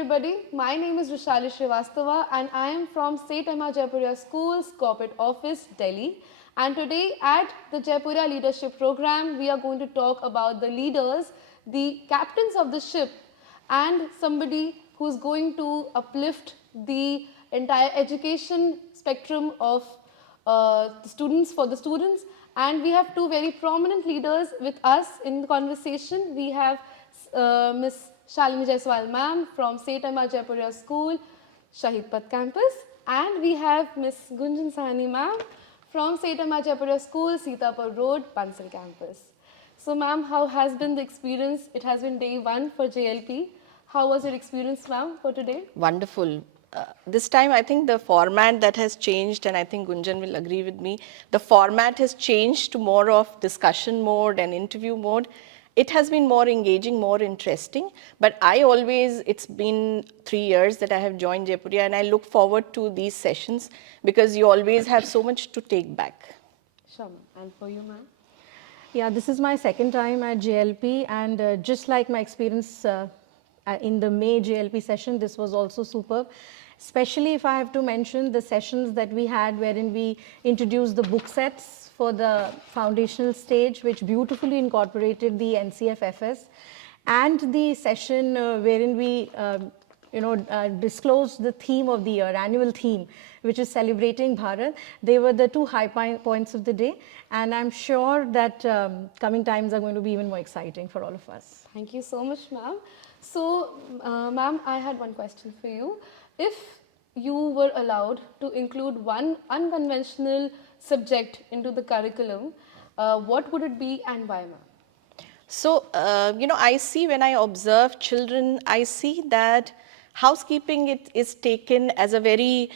everybody, my name is Vishali Srivastava and I am from Seth M.R Jaipuria School's Corporate Office, Delhi. And today at the Jaipuria Leadership Program, we are going to talk about the leaders, the captains of the ship, and somebody who's going to uplift the entire education spectrum of the students for the students. And we have two very prominent leaders with us in the conversation. We have Miss Shalini Jaiswal ma'am from Seth M.R Jaipuria School, Shaheedpath campus, and we have Miss Gunjan Sahni ma'am from Seth M.R Jaipuria School, Sitapur Road, Bansal campus. So ma'am, how has been the experience? It has been day one for JLP. How was your experience, ma'am, for today? Wonderful. This time I think the format that has changed, and I think Gunjan will agree with me, the format has changed to more of discussion mode and interview mode. It has been more engaging, more interesting, but it's been 3 years that I have joined Jaipuria, and I look forward to these sessions because you always have so much to take back. Sure, ma'am. And for you, ma'am? Yeah, this is my second time at JLP, and just like my experience in the May JLP session, this was also superb. Especially if I have to mention the sessions that we had wherein we introduced the book sets for the foundational stage, which beautifully incorporated the NCFFS, and the session wherein we disclosed the theme of the year, annual theme, which is celebrating Bharat. They were the two high points of the day, and I'm sure that coming times are going to be even more exciting for all of us. Thank you so much, ma'am. So, ma'am, I had one question for you. If you were allowed to include one unconventional subject into the curriculum, what would it be and why, ma'am? So, I see when I observe children, I see that housekeeping is taken as a very,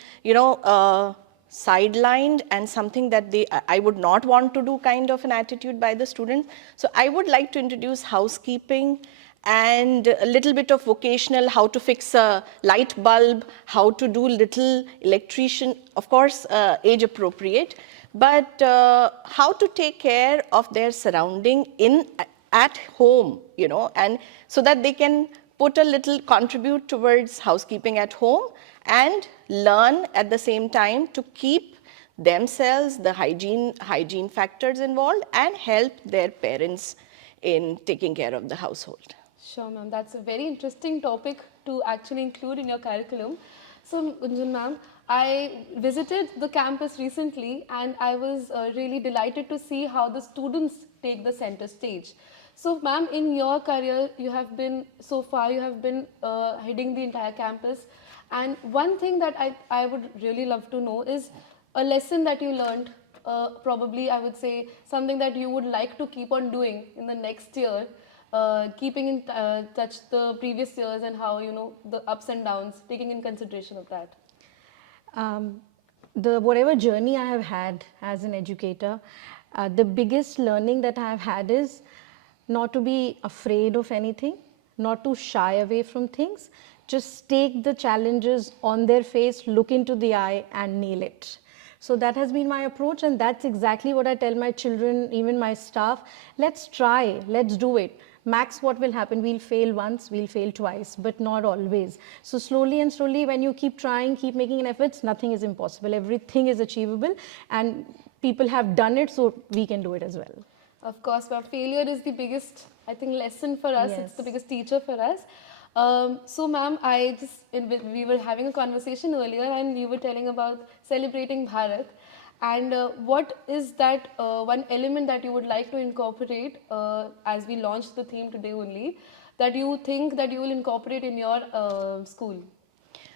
sidelined and something that I would not want to do kind of an attitude by the students. So, I would like to introduce housekeeping and a little bit of vocational, how to fix a light bulb, how to do little electrician, of course, age appropriate, but how to take care of their surrounding at home, and so that they can put a little contribute towards housekeeping at home and learn at the same time to keep themselves, the hygiene factors involved, and help their parents in taking care of the household. Sure, ma'am. That's a very interesting topic to actually include in your curriculum. So, Gunjan ma'am, I visited the campus recently and I was really delighted to see how the students take the center stage. So, ma'am, in your career, you have been heading the entire campus. And one thing that I would really love to know is a lesson that you learned, probably I would say something that you would like to keep on doing in the next year. Keeping in touch the previous years and how, the ups and downs, taking in consideration of that? Whatever journey I have had as an educator, the biggest learning that I have had is not to be afraid of anything, not to shy away from things, just take the challenges on their face, look into the eye and nail it. So that has been my approach, and that's exactly what I tell my children, even my staff. Let's try, let's do it. Max, what will happen? We'll fail once, we'll fail twice, but not always. So slowly and slowly, when you keep trying, keep making an effort, nothing is impossible. Everything is achievable, and people have done it, so we can do it as well. Of course, but failure is the biggest, I think, lesson for us. Yes. It's the biggest teacher for us. So, ma'am, we were having a conversation earlier, and you were telling about celebrating Bharat. And what is that one element that you would like to incorporate as we launch the theme today only, that you think that you will incorporate in your school?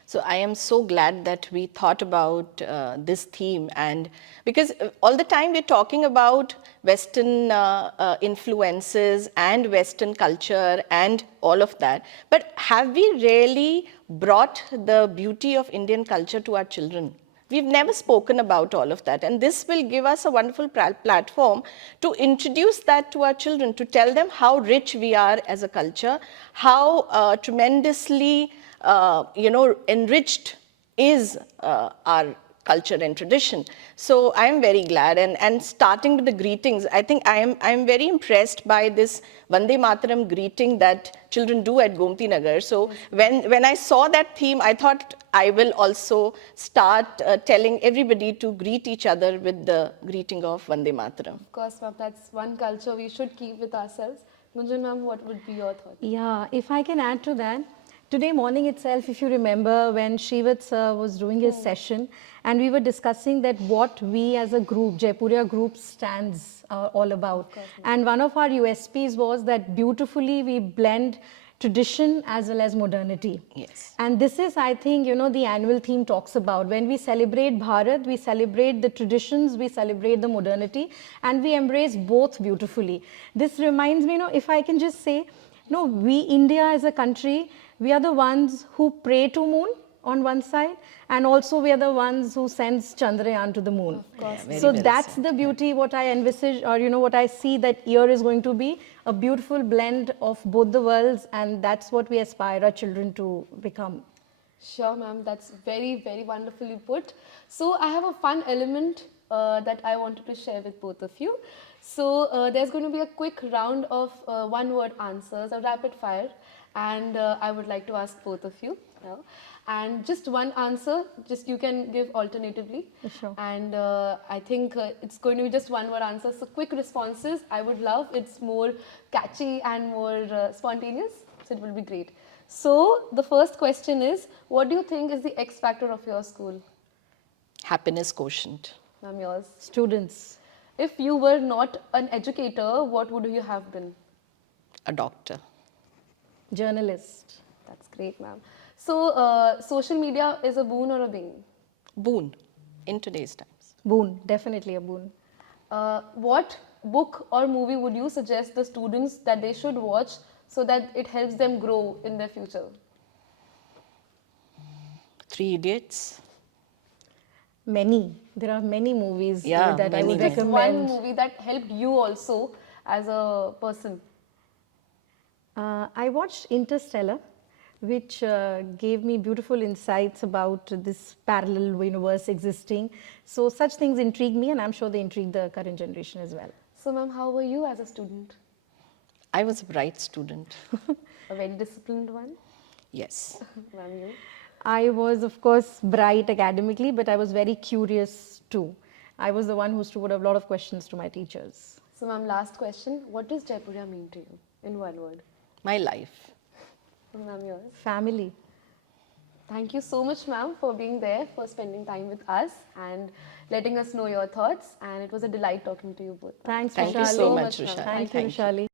So I am so glad that we thought about this theme, and because all the time we're talking about Western influences and Western culture and all of that, but have we really brought the beauty of Indian culture to our children? We've never spoken about all of that, and this will give us a wonderful platform to introduce that to our children, to tell them how rich we are as a culture, how tremendously enriched is our culture and tradition. So I'm very glad. And starting with the greetings, I think I'm very impressed by this Vande Mataram greeting that children do at Gomti Nagar. So when I saw that theme, I thought I will also start telling everybody to greet each other with the greeting of Vande Mataram. Of course, ma'am, that's one culture we should keep with ourselves. Gunjan ma'am, what would be your thought? Yeah, if I can add to that, today morning itself, if you remember when Shrivat sir was doing his session and we were discussing that what we as a group, Jaipuria group stands all about. And one of our USPs was that beautifully we blend tradition as well as modernity. Yes. And this is, I think, the annual theme talks about. When we celebrate Bharat, we celebrate the traditions, we celebrate the modernity, and we embrace both beautifully. This reminds me, if I can just say, we, India as a country, we are the ones who pray to moon on one side, and also we are the ones who sends Chandrayaan to the moon. Of course. Yeah, So well that's said. the beauty, what I envisage, or what I see that year is going to be, a beautiful blend of both the worlds, and that's what we aspire our children to become. Sure, ma'am. That's very, very wonderfully put. So I have a fun element that I wanted to share with both of you. So there's going to be a quick round of one-word answers, a rapid fire, and I would like to ask both of you now. And just one answer, just you can give alternatively. Sure. And I think it's going to be just one-word answer. So quick responses, I would love. It's more catchy and more spontaneous. So it will be great. So the first question is, what do you think is the X factor of your school? Happiness quotient. Ma'am, yours. Students. If you were not an educator, what would you have been? A doctor. Journalist. That's great, ma'am. So social media is a boon or a bane? Boon in today's times. Boon. Definitely a boon. What book or movie would you suggest the students that they should watch so that it helps them grow in their future? Three Idiots. Many. There are many movies Yeah, that I many, would many. Just one recommend. movie that helped you also as a person. I watched Interstellar, which gave me beautiful insights about this parallel universe existing. So such things intrigue me, and I'm sure they intrigue the current generation as well. So, ma'am, how were you as a student? I was a bright student. A very disciplined one? Yes. Ma'am, you? I was, of course, bright academically, but I was very curious too. I was the one who used to put a lot of questions to my teachers. So, ma'am, last question. What does Jaipuria mean to you in one word? My life. Ma'am, yours? Family. Thank you so much, ma'am, for being there, for spending time with us and letting us know your thoughts. And it was a delight talking to you both. Thanks, Thank you Vishali. so much, ma'am. Vishali. Thank you, Vishali.